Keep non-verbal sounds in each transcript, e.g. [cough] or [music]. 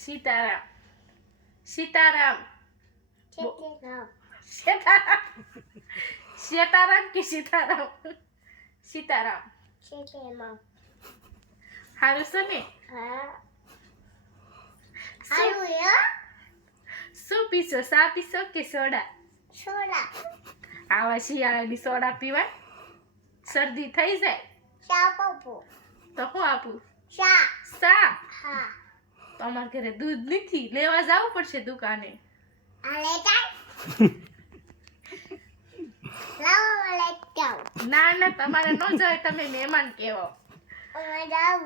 સીતારામ સીતારામ સીતારામ સીતારામ કે સીતારામ સીતારામ હારું છે ને શું પીશો સા પીશો કે સોડા સોડા આવા શિયાળાની સોડા પીવાય શરદી થઈ જાય શા પપ્પુ તો હું આપું તો અમારા ઘરે દૂધ નથી. લેવા જવું પડશે દુકાને. [laughs] ના ના તમારે ન જાય તમે મહેમાન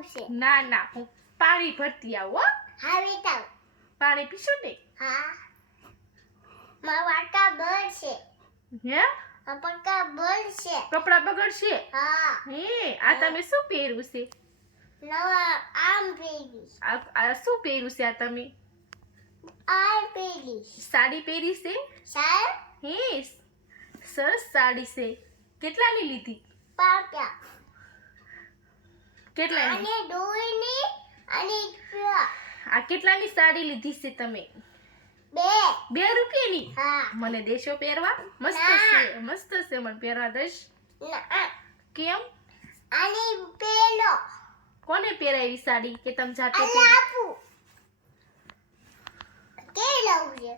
છે. ના ના હું પાણી ભરતી આવું હો. પાણી પીશું ને? હા. મારા વાટા બળ છે. હે? છે. બગડશે? હા. હે આ તમે શું પહેર્યું છે? નવા આમ પેલી આ શું પહેર્યું છે આ તમે? આ પેલી સાડી પહેરી છે? સર હે સરસ સાડી છે. કેટલાની લીધી? પાટા કેટલાની? અને ડોઈની અને આ કેટલાની સાડી લીધી છે તમે? બે. બે રૂપિયાની? હા. મને દેશો પહેરવા? મસ્ત છે મસ્ત છે મને પહેરવા દઈશ. ના. કેમ? અને પેલો કોને પહેરાવી સાડી કે તમે જાતે કે લઉં છે?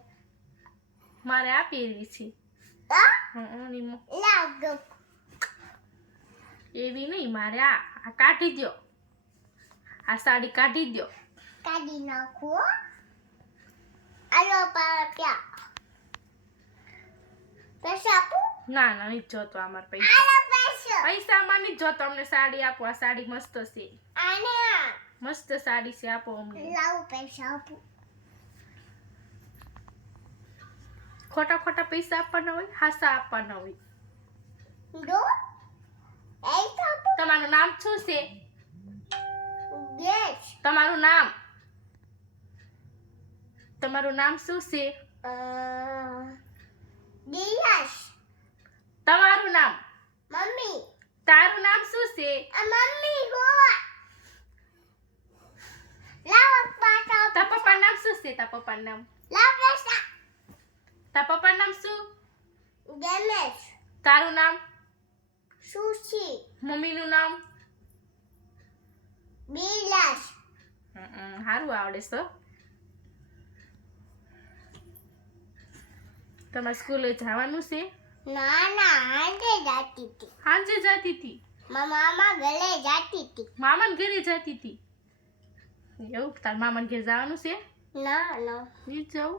મારે આ પહેરવી છે. દો એવી નહીં મારે આ આ કાઢી દો આ સાડી કાઢી દ્યો. કાઢી નાખો આલો પાટા પૈસા આપું? ના ના નહીં જોતો અમાર પૈસા. પૈસા પૈસામાં જો તમને સાડી આપો. આ સાડી મસ્ત છે. આને મસ્ત સાડી છે આપો અમને. લાવ પૈસા આપો. ખોટા ખોટા પૈસા આપવાના હોય હાસા આપવાના હોય. ડો તમારું નામ શું છે? યસ તમારું નામ? તમારું નામ શું છે? દિયાશ. તમારું નામ? મમ્મી. તારું નામ શું છે? મમ્મી ગોવા લાવ પાટા તારા પપ્પાનું નામ શું છે? તારા પપ્પાનું નામ? લાવ પૈસા પપ્પાનું નામ શું? ગેમેશ તારું નામ? સુશી. મમ્મીનું નામ? બિલાસ. સારું આવડે છે. તમારે સ્કૂલે જવાનું છે? ના ના આજે જાતી હતી. સાંજે જતી હતી. મામા ગળે જાતી હતી. મામા ઘરે જતી હતી. એવું તાર મામા ઘરે જવાનું છે? ના ના. નહીં જવું